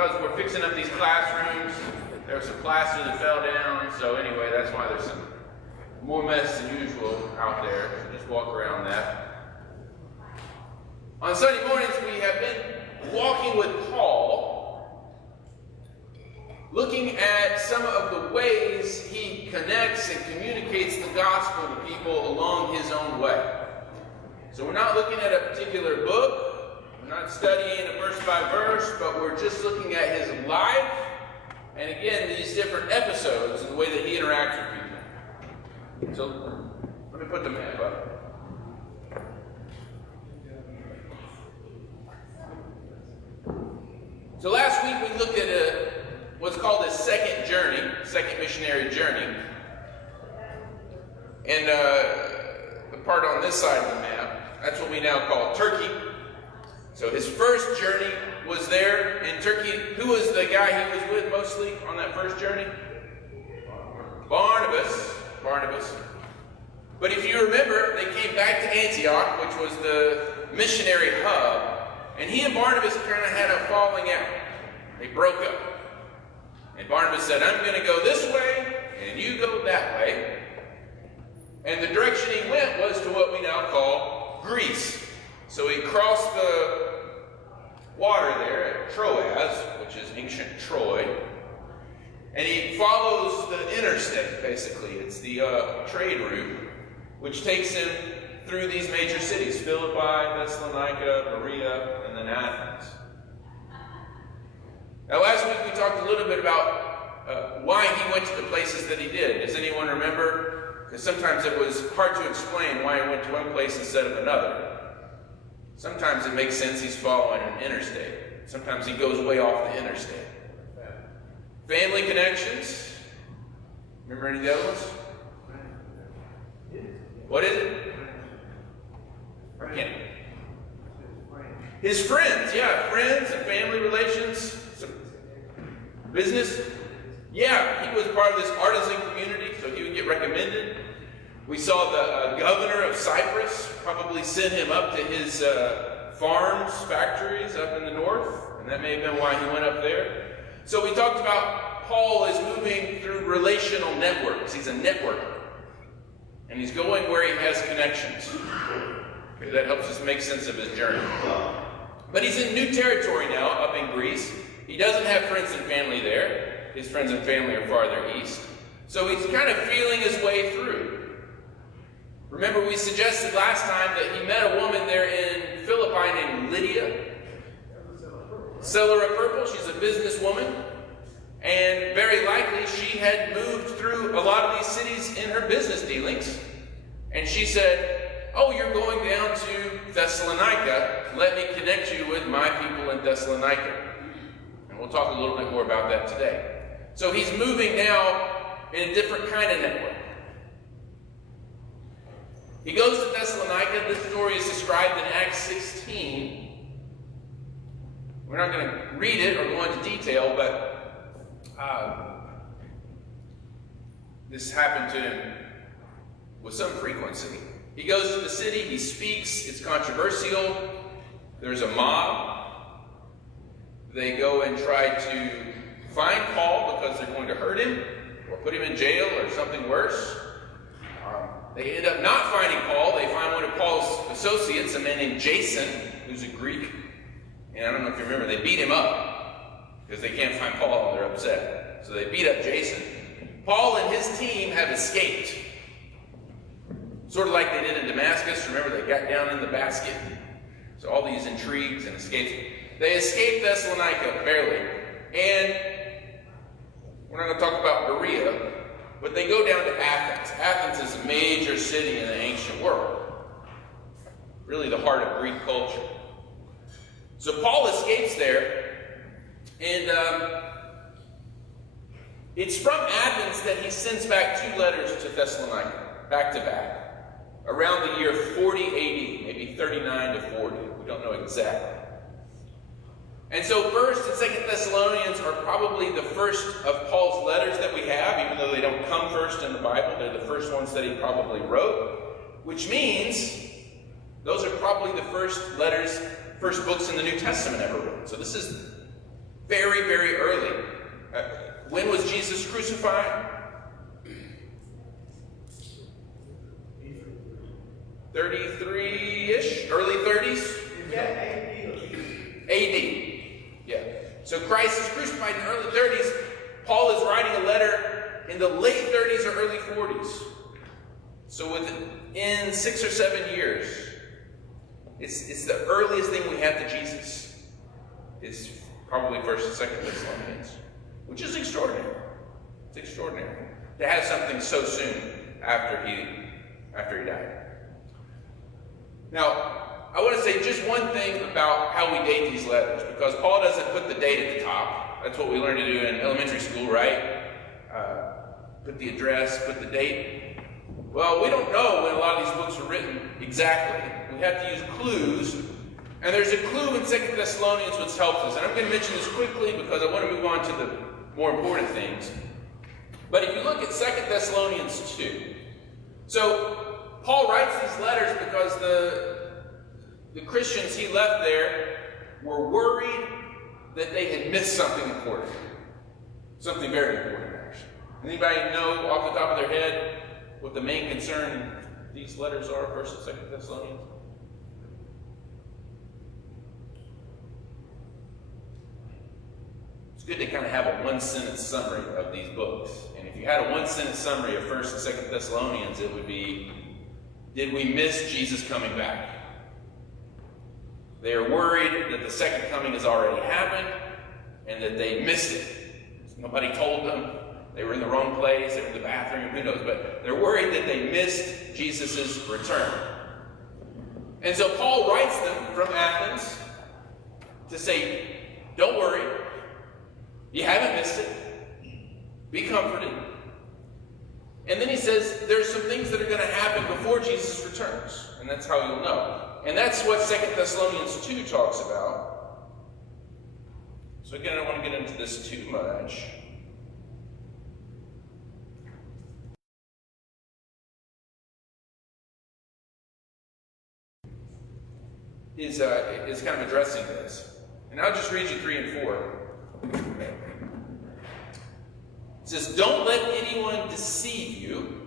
because we're fixing up these classrooms. There was some plaster that fell down, so anyway, that's why there's some more mess than usual out there. So just walk around that. On Sunday mornings, we have been walking with Paul, looking at some of the ways he connects and communicates the gospel to people along his own way. So we're not looking at a particular book, we're not studying it verse by verse, but we're just looking at his life, and again, these different episodes and the way that he interacts with people. So let me put the map up. So last week we looked at what's called a second missionary journey. And the part on this side of the map, that's what we now call Turkey. So his first journey was there in Turkey. Who was the guy he was with mostly on that first journey? Barnabas. But if you remember, they came back to Antioch, which was the missionary hub, and he and Barnabas kind of had a falling out. They broke up. And Barnabas said, I'm going to go this way, and you go that way. And the direction he went was to what we now call Greece. So he crossed the water there at Troas, which is ancient Troy, and he follows the interstate, basically. It's the trade route, which takes him through these major cities, Philippi, Thessalonica, Berea, and then Athens. Now last week we talked a little bit about why he went to the places that he did. Does anyone remember? Because sometimes it was hard to explain why he went to one place instead of another. Sometimes it makes sense he's following an interstate. Sometimes he goes way off the interstate. Family connections. Remember any of the other ones? What is it? His friends, yeah, friends and family relations. Some business. Yeah, he was part of this artisan community, so he would get recommended. We saw the governor of Cyprus probably sent him up to his farms, factories up in the north, and that may have been why he went up there. So we talked about Paul is moving through relational networks. He's a networker. And he's going where he has connections. Okay, that helps us make sense of his journey. But he's in new territory now, up in Greece. He doesn't have friends and family there. His friends and family are farther east. So he's kind of feeling his way through. Remember, we suggested last time that he met a woman there in Philippi named Lydia. Seller of purple, she's a businesswoman. And very likely she had moved through a lot of these cities in her business dealings. And she said, oh, you're going down to Thessalonica. Let me connect you with my people in Thessalonica. And we'll talk a little bit more about that today. So he's moving now in a different kind of network. He goes to Thessalonica. This story is described in Acts 16. We're not going to read it or go into detail, but this happened to him with some frequency. He goes to the city, he speaks, it's controversial, there's a mob. They go and try to find Paul because they're going to hurt him or put him in jail or something worse. They end up not finding Paul. They find one of Paul's associates, a man named Jason, who's a Greek. And I don't know if you remember, they beat him up because they can't find Paul and they're upset. So they beat up Jason. Paul and his team have escaped. Sort of like they did in Damascus. Remember, they got down in the basket. So all these intrigues and escapes. They escaped Thessalonica, barely. And we're not going to talk about Berea, but they go down to Athens. Athens is a major city in the ancient world. Really the heart of Greek culture. So Paul escapes there, and it's from Athens that he sends back 2 letters to Thessalonica, back to back, around the year 40 AD, maybe 39 to 40. We don't know exactly. And so 1st and 2nd Thessalonians are probably the first of Paul's letters that we have, even though they don't come first in the Bible. They're the first ones that he probably wrote, which means those are probably the first letters, first books in the New Testament ever written. So this is very, very when was Jesus crucified? 33-ish, early 30s? AD. Yeah. So Christ is crucified in the early 30s. Paul is writing a letter in the late 30s or early 40s. So within 6 or 7 years, it's the earliest thing we have to Jesus. It's probably 1st and 2nd Thessalonians, which is extraordinary. It's extraordinary to have something so soon after he died. Now, I want to say just one thing about how we date these letters, because Paul doesn't put the date at the top. That's what we learned to do in elementary school, right? Put the address, put the date. Well, we don't know when a lot of these books were written exactly. We have to use clues. And there's a clue in 2 Thessalonians which helps us. And I'm going to mention this quickly because I want to move on to the more important things. But if you look at 2 Thessalonians 2, so Paul writes these letters because the Christians he left there were worried that they had missed something important. Something very important, actually. Anybody know off the top of their head what the main concern in these letters are, 1st and 2nd Thessalonians? It's good to kind of have a one-sentence summary of these books. And if you had a one-sentence summary of 1st and 2nd Thessalonians, it would be, did we miss Jesus coming back? They are worried that the second coming has already happened and that they missed it. Nobody told them. They were in the wrong place. They were in the bathroom. Who knows? But they're worried that they missed Jesus' return. And so Paul writes them from Athens to say, don't worry. You haven't missed it. Be comforted. And then he says there's some things that are going to happen before Jesus returns. And that's how you'll know. And that's what 2 Thessalonians 2 talks about. So again, I don't want to get into this too much. Is kind of addressing this. And I'll just read you 3 and 4. It says, don't let anyone deceive you,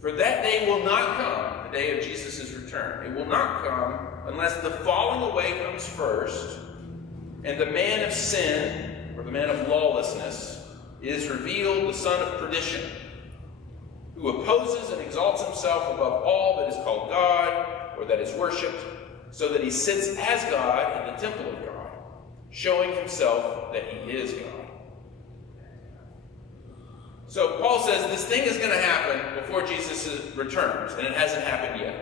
for that day will not come, the day of Jesus' return. It will not come unless the falling away comes first, and the man of sin, or the man of lawlessness, is revealed, the son of perdition, who opposes and exalts himself above all that is called God, or that is worshipped, so that he sits as God in the temple of God, showing himself that he is God. So Paul says this thing is going to happen before Jesus returns, and it hasn't happened yet.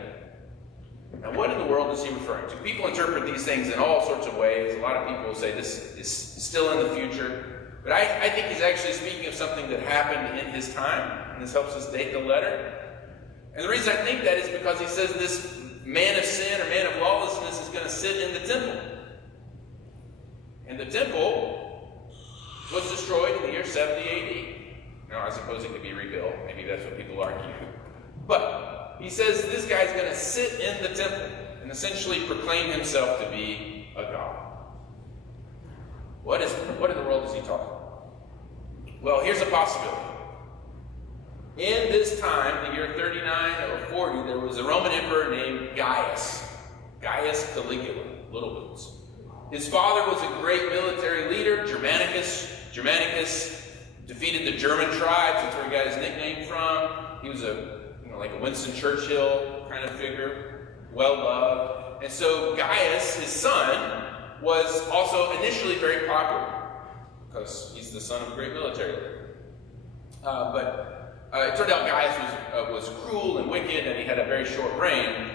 Now, what in the world is he referring to? People interpret these things in all sorts of ways. A lot of people will say this is still in the future. But I think he's actually speaking of something that happened in his time, and this helps us date the letter. And the reason I think that is because he says this man of sin or man of lawlessness is going to sit in the temple. And the temple was destroyed in the year 70 AD. Now, I suppose it could be rebuilt. Maybe that's what people argue. But he says this guy's going to sit in the temple and essentially proclaim himself to be a god. What in the world is he talking about? Well, here's a possibility. In this time, the year 39 or 40, there was a Roman emperor named Gaius Caligula, Little Boots. His father was a great military leader, Germanicus. Germanicus defeated the German tribes. That's where he got his nickname from. He was like a Winston Churchill kind of figure, well loved. And so Gaius, his son, was also initially very popular because he's the son of a great military leader. But it turned out Gaius was cruel and wicked, and he had a very short reign.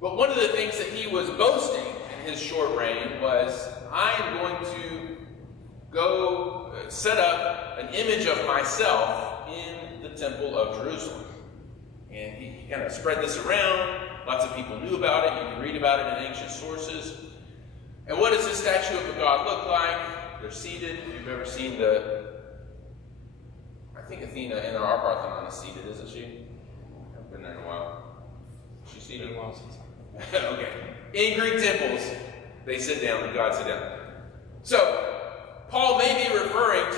But one of the things that he was boasting in his short reign was, I am going to go set up an image of myself in the temple of Jerusalem. And he kind of spread this around. Lots of people knew about it. You can read about it in ancient sources. And what does this statue of a god look like? They're seated. If you've ever seen I think Athena in our Parthenon is seated, isn't she? I haven't been there in a while. Is she seated? Okay. In Greek temples, they sit down, the gods sit down. So, Paul may be referring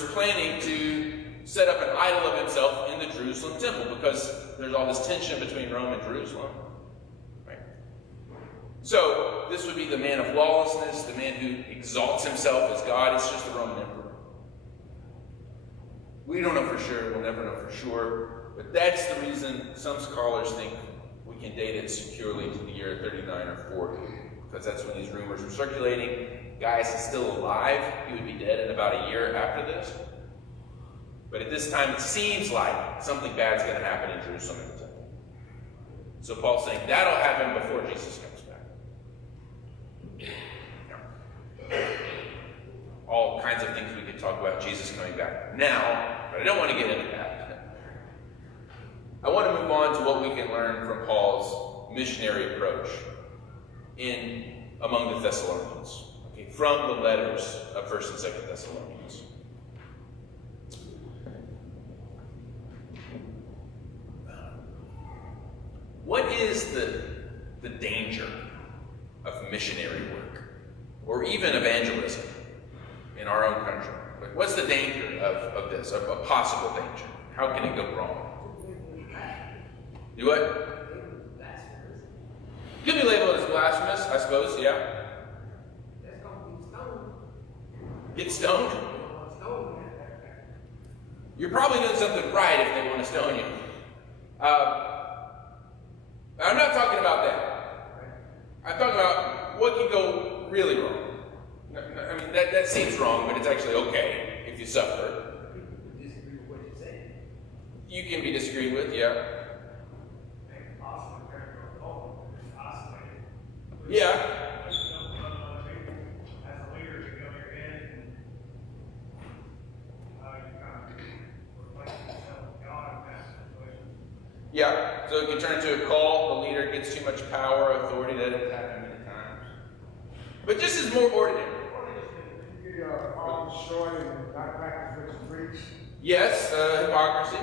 was planning to set up an idol of himself in the Jerusalem temple because there's all this tension between Rome and Jerusalem. Right? So this would be the man of lawlessness, the man who exalts himself as God. It's just the Roman emperor. We don't know for sure. We'll never know for sure. But that's the reason some scholars think we can date it securely to the year 39 or 40. Because that's when these rumors were circulating. Gaius is still alive. He would be dead in about a year after this. But at this time, it seems like something bad's going to happen in Jerusalem in the temple. So Paul's saying that'll happen before Jesus comes back. Yeah. All kinds of things we could talk about Jesus coming back now, but I don't want to get into that. I want to move on to what we can learn from Paul's missionary approach among the Thessalonians, okay, from the letters of 1st and 2nd Thessalonians. What is the danger of missionary work, or even evangelism in our own country? Like, what's the danger of this, of a possible danger? How can it go wrong? Do what? Could be labeled as blasphemous, I suppose, yeah. Get stoned? You're probably doing something right if they want to stone you. I'm not talking about that. I'm talking about what can go really wrong. I mean, that seems wrong, but it's actually okay if you suffer. You can be disagreed with, yeah. Yeah. Yeah, so it can turn into a cult. The leader gets too much power, authority. That has happened many times. But just as more ordinary. Yes, hypocrisy.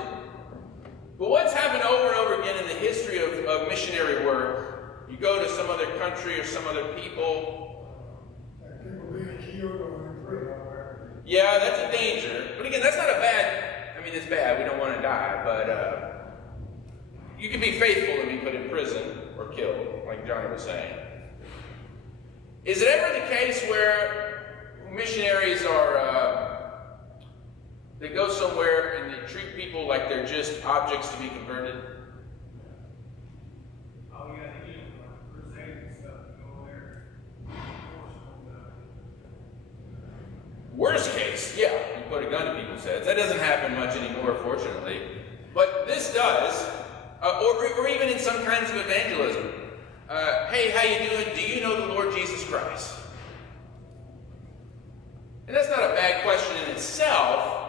But what's happened over and over again in the history of missionary work? You go to some other country or some other people. People being killed or imprisoned. Yeah, that's a danger. But again, that's not a bad. I mean, it's bad. We don't want to die, but you can be faithful and be put in prison or killed, like Johnny was saying. Is it ever the case where missionaries they go somewhere and they treat people like they're just objects to be converted? Oh, yeah, they do. Crusades and stuff. Go there. Worst case, yeah, you put a gun to people's heads. That doesn't happen much anymore, fortunately. But this does. Or even in some kinds of evangelism. Hey, how you doing? Do you know the Lord Jesus Christ? And that's not a bad question in itself,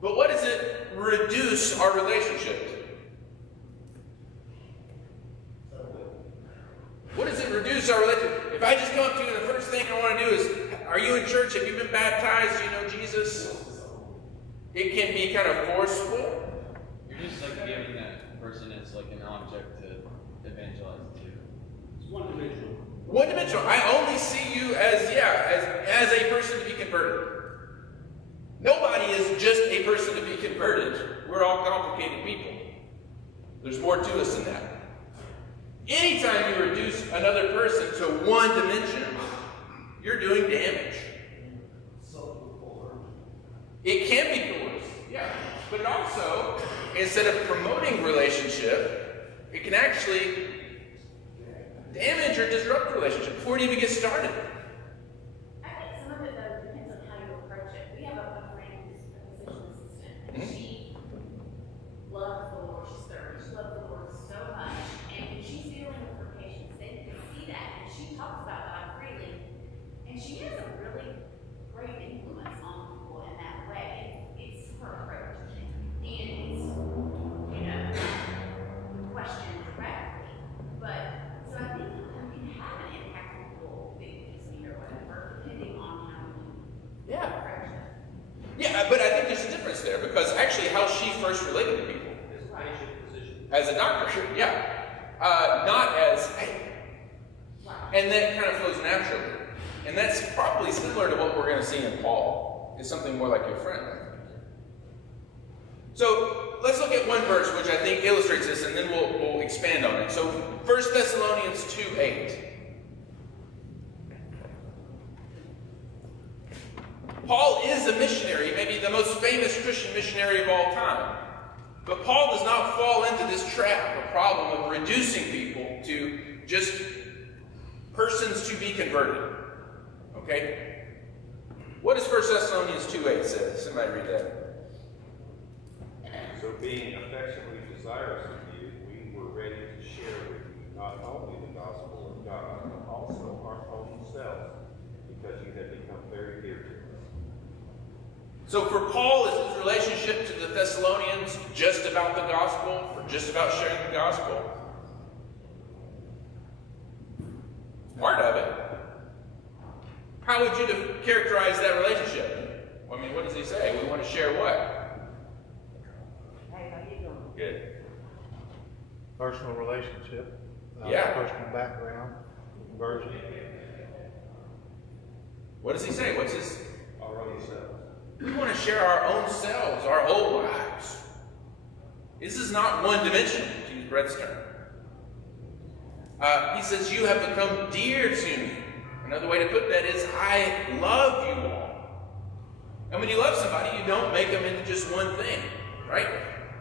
but what does it reduce our relationship to? What does it reduce our relationship? If I just come up to you and the first thing I want to do is, are you in church? Have you been baptized? Do you know Jesus? It can be kind of forceful. You're just like giving that person as like an object to evangelize to. It's one-dimensional. One-dimensional. I only see you as a person to be converted. Nobody is just a person to be converted. We're all complicated people. There's more to us than that. Anytime you reduce another person to one dimension, you're doing damage. It can be coerced, yeah. But it also, instead of promoting relationship, it can actually damage or disrupt relationship before it even gets started. I think some of it, though, depends on how you approach it. We have a friend who's a physician assistant, and she loves the Lord. She's 30. She loves the Lord so much. And when she's dealing with her patients, they can see that. And she talks about God freely. And she has a really great influence on people in that way. It's her approach. And it's, question directly. But, so I think it can have an impact on people, big or whatever, depending on how you approach it. Yeah, but I think there's a difference there, because actually how she first related to people. As a doctor, yeah. Not as, hey. And that kind of flows naturally. And that's probably similar to what we're going to see in Paul. It's something more like your friend. So let's look at one verse which I think illustrates this, and then we'll expand on it. So 1 Thessalonians 2:8. Paul is a missionary, maybe the most famous Christian missionary of all time. But Paul does not fall into this trap or problem of reducing people to just persons to be converted. Okay? What does 1 Thessalonians 2:8 say? Somebody read that. So being affectionately desirous of you, we were ready to share with you not only the gospel of God, but also our own selves, because you have become very dear to us. So for Paul, is his relationship to the Thessalonians just about the gospel, or just about sharing the gospel? Part of it. How would you characterize that relationship? I mean, what does he say? We want to share what? Hey, how you doing? Good. Personal relationship, Yeah. personal background, conversion. What does he say? What's his? Our own selves. We want to share our own selves, our whole lives. This is not one-dimensional, to use Brett's term. He says, you have become dear to me. Another way to put that is, I love you all. And when you love somebody, you don't make them into just one thing, right?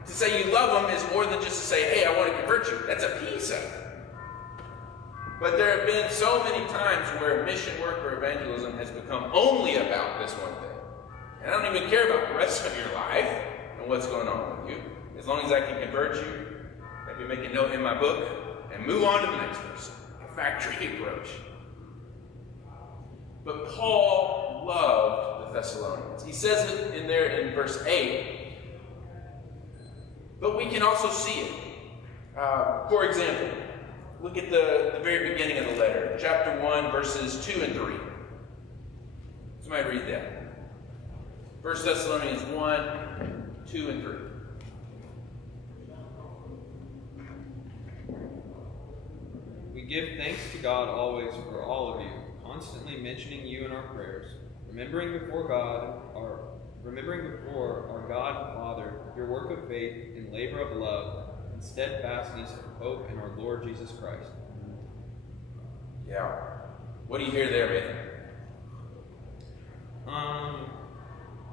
To say you love them is more than just to say, hey, I want to convert you. That's a piece of it. But there have been so many times where mission work or evangelism has become only about this one thing. And I don't even care about the rest of your life and what's going on with you. As long as I can convert you, maybe make a note in my book, and move on to the next person. A factory approach. But Paul loved the Thessalonians. He says it in there in verse 8. But we can also see it. For example, look at the very beginning of the letter. Chapter 1, verses 2 and 3. Somebody read that. 1 Thessalonians 1, 2 and 3. We give thanks to God always for all of you, constantly mentioning you in our prayers, remembering before our God Father your work of faith and labor of love and steadfastness of hope in our Lord Jesus Christ. Yeah. What do you hear there, man?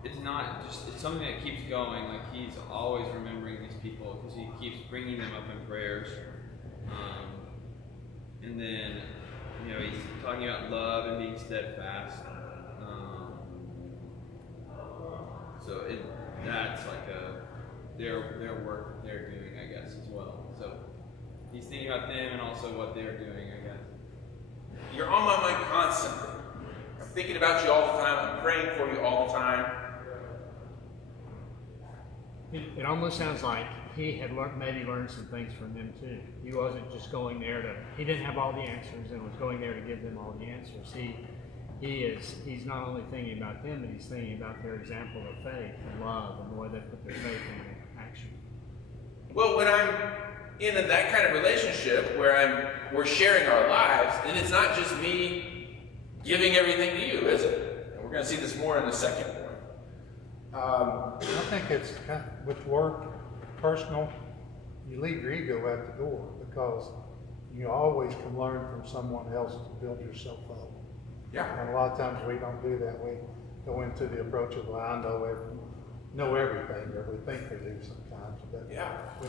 It's not just, it's something that keeps going. Like, he's always remembering these people because he keeps bringing them up in prayers. And then, he's talking about love and being steadfast. So that's like their work they're doing, I guess, as well. So he's thinking about them and also what they're doing, I guess. You're on my mind constantly. I'm thinking about you all the time. I'm praying for you all the time. It almost sounds like he had maybe learned some things from them too. He wasn't just going there he didn't have all the answers and was going there to give them all the answers. He's not only thinking about them, but he's thinking about their example of faith and love and the way they put their faith into action. Well, when I'm in that kind of relationship where we're sharing our lives, then it's not just me giving everything to you, is it? And we're going to see this more in the second point. I think it's kind of, with work, personal, you leave your ego at the door because you always can learn from someone else to build yourself up. Yeah. And a lot of times we don't do that. We go into the approach of, well, I know everything, or we think we do sometimes, but we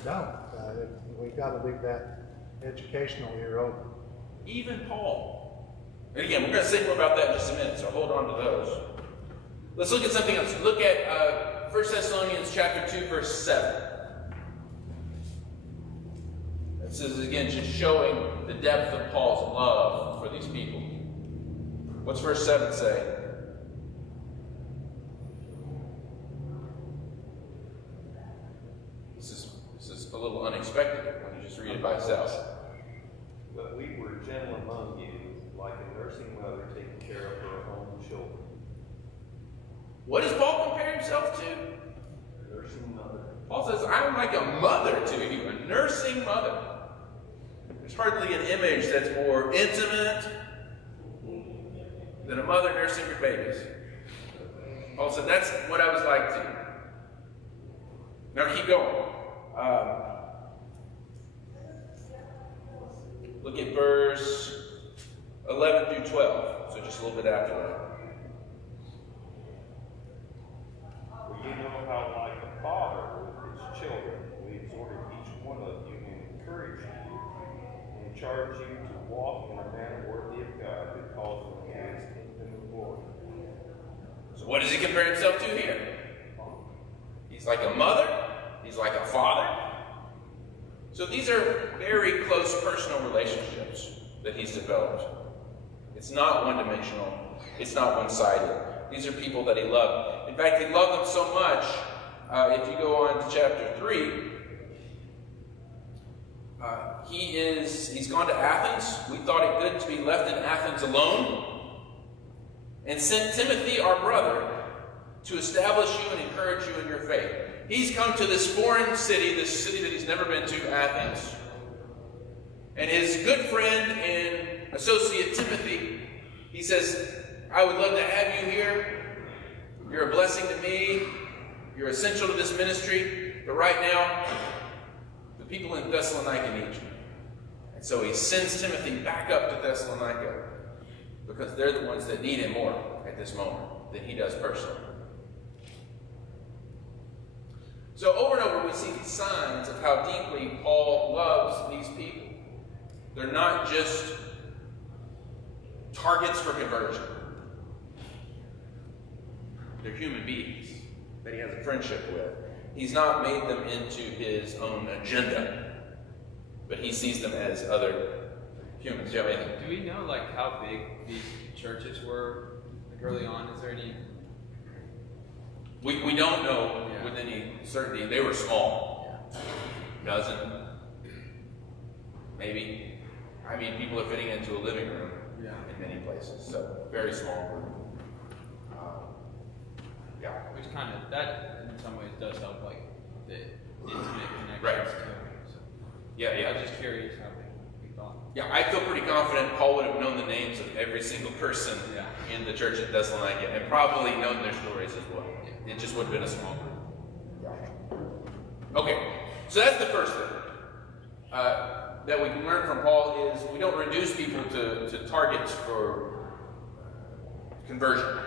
don't. We've got to leave that educational ear open. Even Paul. And again, we're going to say more about that in just a minute, so hold on to those. Let's look at something else. Look at 1 Thessalonians chapter 2, verse 7. This is, again, just showing the depth of Paul's love for these people. What's verse 7 say? This is a little unexpected when you just read it by itself. But we were gentle among you, like a nursing mother taking care of her own children. What does Paul compare himself to? A nursing mother. Paul says, I'm like a mother to you, a nursing mother. There's hardly an image that's more intimate than a mother nursing your babies. Paul said, that's what I was like to you. Now keep going. Look at verse 11 through 12. So just a little bit after that. For you know how, like a father with his children, we exhorted each one of you and encourage you and charge you to walk in a manner worthy of God who calls you into his kingdom of glory. So what does he compare himself to here? He's like a mother. He's like a father. So these are very close personal relationships that he's developed. It's not one-dimensional. It's not one-sided. These are people that he loved. In fact, he loved them so much, if you go on to chapter 3, he's gone to Athens. We thought it good to be left in Athens alone, and sent Timothy, our brother, to establish you and encourage you in your faith. He's come to this foreign city, this city that he's never been to, Athens. And his good friend and associate Timothy, he says, I would love to have you here. You're a blessing to me. You're essential to this ministry. But right now, the people in Thessalonica need you. And so he sends Timothy back up to Thessalonica because they're the ones that need him more at this moment than he does personally. So over and over we see these signs of how deeply Paul loves these people. They're not just targets for conversion. They're human beings that he has a friendship with. He's not made them into his own agenda, but he sees them as other humans. Do you have anything? Do we know like how big these churches were like early on? Is there any? We don't know with any certainty. They were small. Dozen. Maybe. I mean, people are fitting into a living room in many places. So, very small group. Which kind of, that in some ways does help, like, the intimate connections Right. too. So, Yeah. I was just curious how we thought. Yeah, I feel pretty confident Paul would have known the names of every single person in the church at Thessalonica and probably known their stories as well. It just would have been a small group. Okay, so that's the first thing that we can learn from Paul is we don't reduce people to targets for conversion.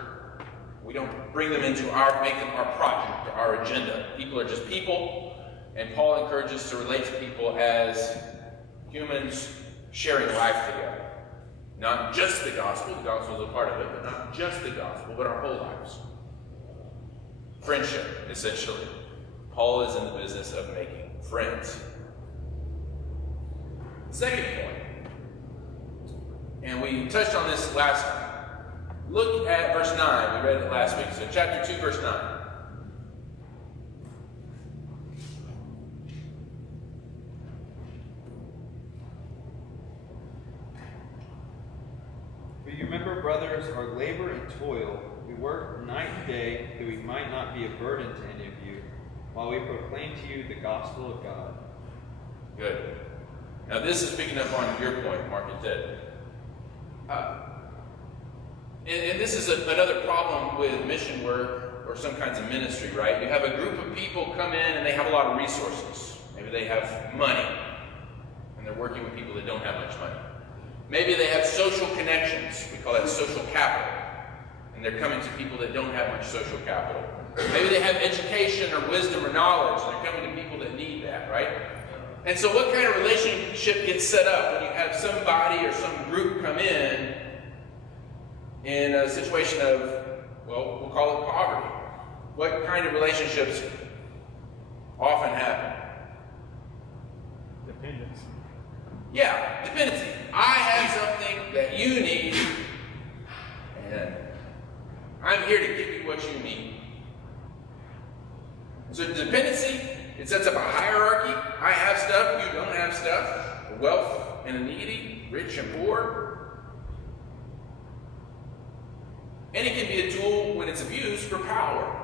We don't bring them into make them our project or our agenda. People are just people, and Paul encourages us to relate to people as humans sharing life together. Not just the gospel is a part of it, but not just the gospel, but our whole lives. Friendship, essentially. Paul is in the business of making friends. Second point, and we touched on this last time. Look at verse 9. We read it last week. So chapter 2, verse 9. But you remember, brothers, our labor and toil. We work night and day that we might not be a burden to any of you, while we proclaim to you the gospel of God. Good. Now this is picking up on your point, Mark and Ted. And this is another problem with mission work or some kinds of ministry, right? You have a group of people come in and they have a lot of resources. Maybe they have money and they're working with people that don't have much money. Maybe they have social connections. We call that social capital. And they're coming to people that don't have much social capital. Maybe they have education or wisdom or knowledge, and they're coming to people that need that, right? And so what kind of relationship gets set up when you have somebody or some group come in a situation of, well, we'll call it poverty? What kind of relationships often happen? Dependence. Yeah, dependency. I have something that you need, and I'm here to give you what you need. So dependency, it sets up a hierarchy. I have stuff, you don't have stuff. Wealth and the needy, rich and poor. And it can be a tool when it's abused for power.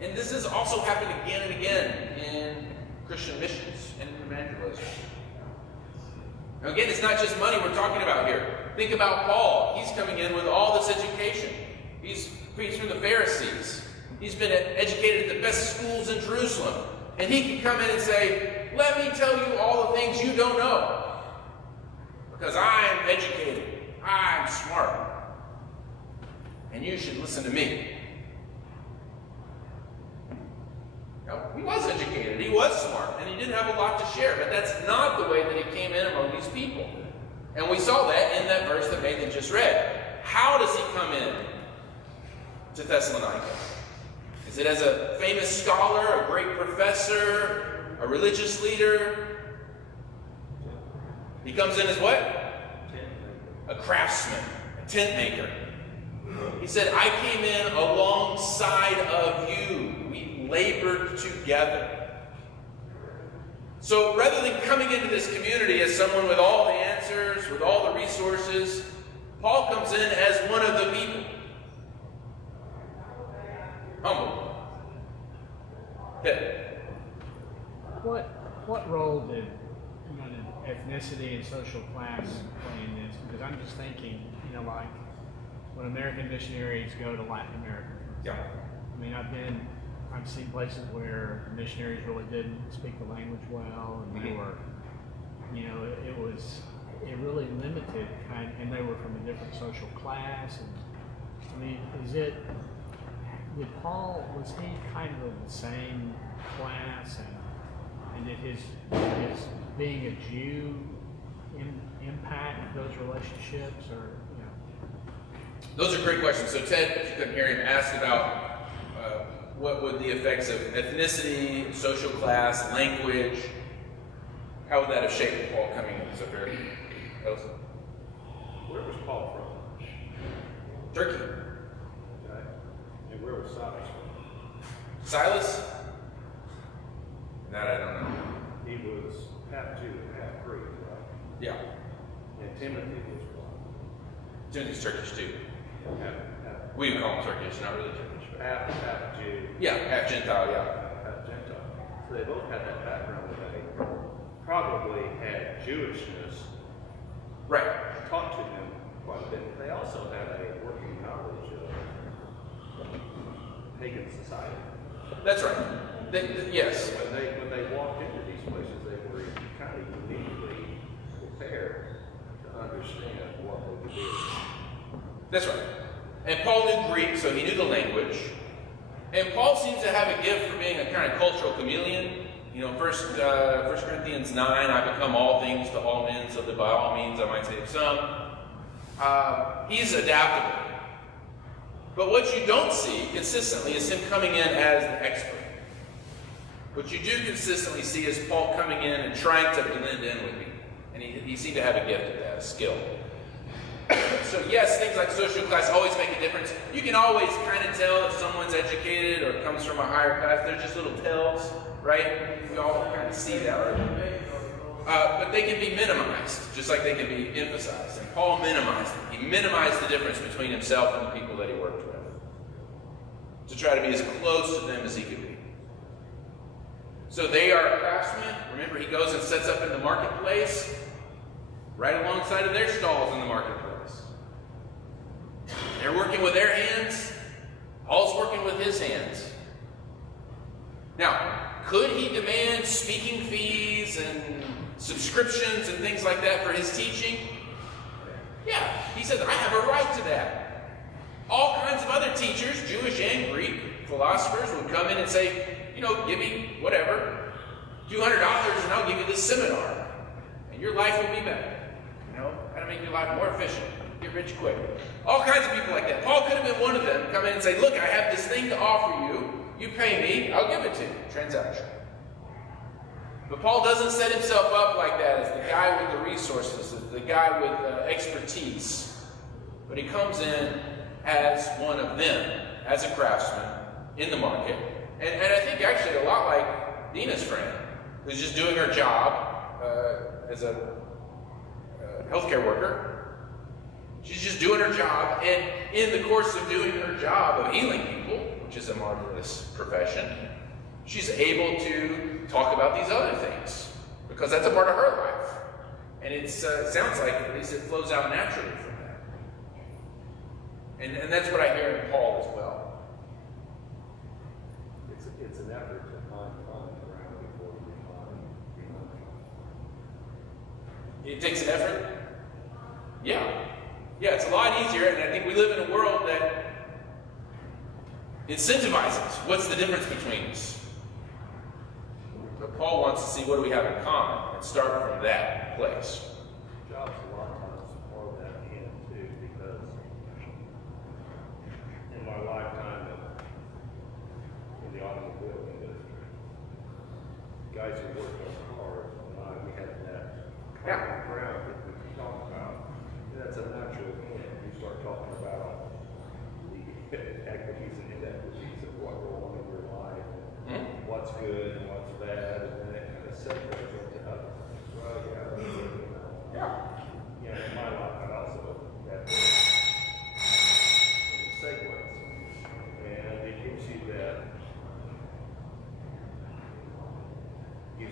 And this has also happened again and again in Christian missions and evangelism. Now again, it's not just money we're talking about here. Think about Paul. He's coming in with all this education. He's from the Pharisees. He's been educated at the best schools in Jerusalem. And he can come in and say, let me tell you all the things you don't know. Because I'm educated. I'm smart. And you should listen to me. Now, he was educated. He was smart. And he didn't have a lot to share. But that's not the way that he came in among these people. And we saw that in that verse that Nathan just read. How does he come in to Thessalonica? Is it as a famous scholar, a great professor, a religious leader? He comes in as what? A craftsman, a tent maker. He said, I came in alongside of you. We labored together. So rather than coming into this community as someone with all the answers, with all the resources, Paul comes in as one of the people. Humble. Fit. What role did ethnicity and social class play in this? Because I'm just thinking, like when American missionaries go to Latin America. Yeah. I mean, I've seen places where missionaries really didn't speak the language well, and they were, it really limited and they were from a different social class. And I mean, was he kind of the same class, and did his being a Jew impact those relationships, or? Those are great questions. So Ted, if you couldn't hear him, asked about what would the effects of ethnicity, social class, language, how would that have shaped Paul coming in? So very Where was Paul from? Turkey. Okay. And where was Silas from? Silas? That I don't know. He was half Jew and half Greek, right? Yeah. And Timothy was what? Timothy's Turkish too. Half We would call him Turkish, not really Turkish. But half Jew. yeah, half Gentile, yeah. Half Gentile. So they both had that background where they probably had Jewishness Right. taught to them quite a bit. They also had a working knowledge of pagan society. That's right. Yes. So when they walked into these places, they were kind of uniquely prepared to understand what they were doing. That's right. And Paul knew Greek, so he knew the language. And Paul seems to have a gift for being a kind of cultural chameleon. 1 Corinthians 9, I become all things to all men, so that by all means I might save some. He's adaptable. But what you don't see consistently is him coming in as the expert. What you do consistently see is Paul coming in and trying to blend in with me. And he seemed to have a gift at that, a skill. So yes, things like social class always make a difference. You can always kind of tell if someone's educated or comes from a higher class. They're just little tells, right? We all kind of see that. But they can be minimized, just like they can be emphasized. And Paul minimized them. He minimized the difference between himself and the people that he worked with, to try to be as close to them as he could be. So they are craftsmen. Remember, he goes and sets up in the marketplace, right alongside of their stalls in the marketplace. They're working with their hands. Paul's working with his hands. Now, could he demand speaking fees and subscriptions and things like that for his teaching? Yeah, he said, I have a right to that. All kinds of other teachers, Jewish and Greek, philosophers would come in and say, give me whatever, $200 and I'll give you this seminar. And your life will be better. How to make your life more efficient. Get rich quick. All kinds of people like that. Paul could have been one of them. Come in and say, look, I have this thing to offer you. You pay me, I'll give it to you. Transaction. But Paul doesn't set himself up like that as the guy with the resources, as the guy with expertise. But he comes in as one of them, as a craftsman in the market. And I think actually a lot like Dina's friend, who's just doing her job as a healthcare worker. She's just doing her job, and in the course of doing her job of healing people, which is a marvelous profession, she's able to talk about these other things, because that's a part of her life. And it sounds like, at least it flows out naturally from that. And that's what I hear in Paul as well. it's an effort to find common ground before we find, It takes an effort? Yeah. Yeah, it's a lot easier, and I think we live in a world that incentivizes. What's the difference between us? But Paul wants to see what do we have in common and start from that place. jobs a lot of times more of that in too, because in my lifetime in the automobile industry, guys who worked on cars, we had that common ground that we can talk about. And that's a natural end. You start talking about the equities and inequities of what go on in your life, and what's good and what's bad, and then it kind of segues into other things. Well, yeah, in my life, I also that segues, and it gives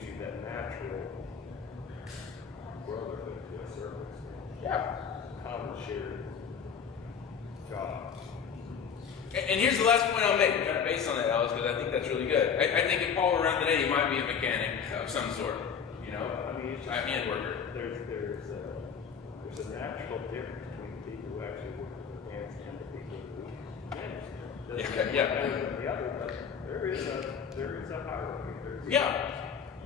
you that natural brotherhood to a certain extent. Yeah. Common shared job. And here's the last point I'll make, kind of based on that, Alice, because I think that's really good. I think if Paul were around today, he might be a mechanic of some sort. You know, I mean, it's a hand worker. there's a natural difference between the people who actually work with their hands and the people who manage them. Doesn't mean Yeah. one better than the other, but there is a hierarchy. Yeah.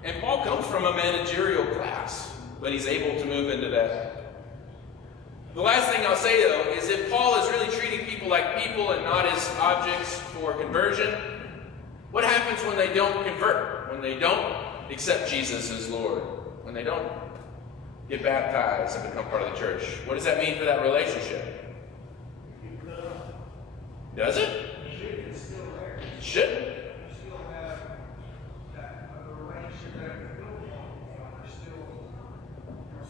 And Paul comes from a managerial class, but he's able to move into that. The last thing I'll say, though, is if Paul is really treating people like people and not as objects for conversion, what happens when they don't convert? When they don't accept Jesus as Lord? When they don't get baptized and become part of the church? What does that mean for that relationship? Does it? It's still there. Shouldn't. You still have that other relationship that you built on. There's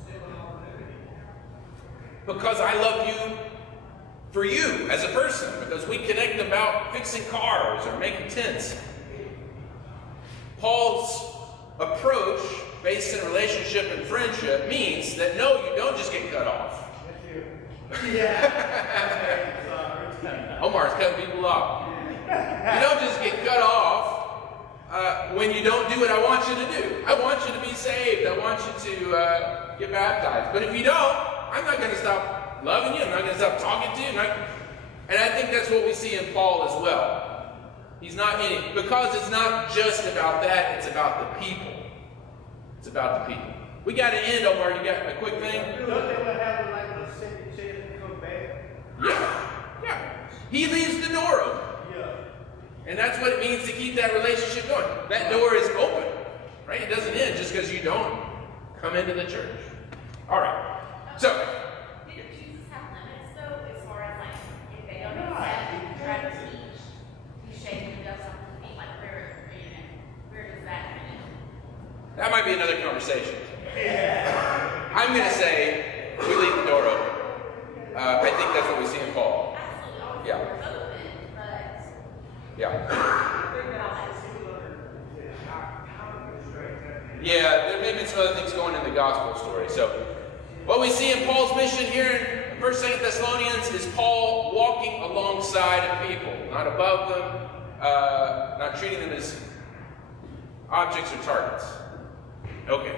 still an opportunity. Because I love you for you as a person. Because we connect about fixing cars or making tents. Paul's approach, based in relationship and friendship, means that no, you don't just get cut off. Omar's cutting people off. You don't just get cut off when you don't do what I want you to do. I want you to be saved. I want you to get baptized. But if you don't, I'm not going to stop loving you. I'm not going to stop talking to you. And I think that's what we see in Paul as well. He's not in it because it's not just about that. It's about the people. It's about the people. We got to end, Omar. You got a quick thing? Don't they ever have like a second chance to come back? Yeah. He leaves the door open. Yeah. And that's what it means to keep that relationship going. That door is open, right? It doesn't end just because you don't come into the church. All right. So, Did Jesus have limits though, as far as like, if they don't accept, try to teach, you shake and dust off the feet, like where does that come in? that might be another conversation. I'm going to say we leave the door open. I think that's what we see in Paul. Absolutely, always Yeah. doors open, but Yeah. Yeah, there may have been some other things going in the gospel story. So, what we see in Paul's mission here in 1st, 2nd Thessalonians is Paul walking alongside of people, not above them, not treating them as objects or targets. Okay.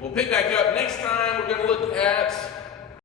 We'll pick back up next time. We're going to look at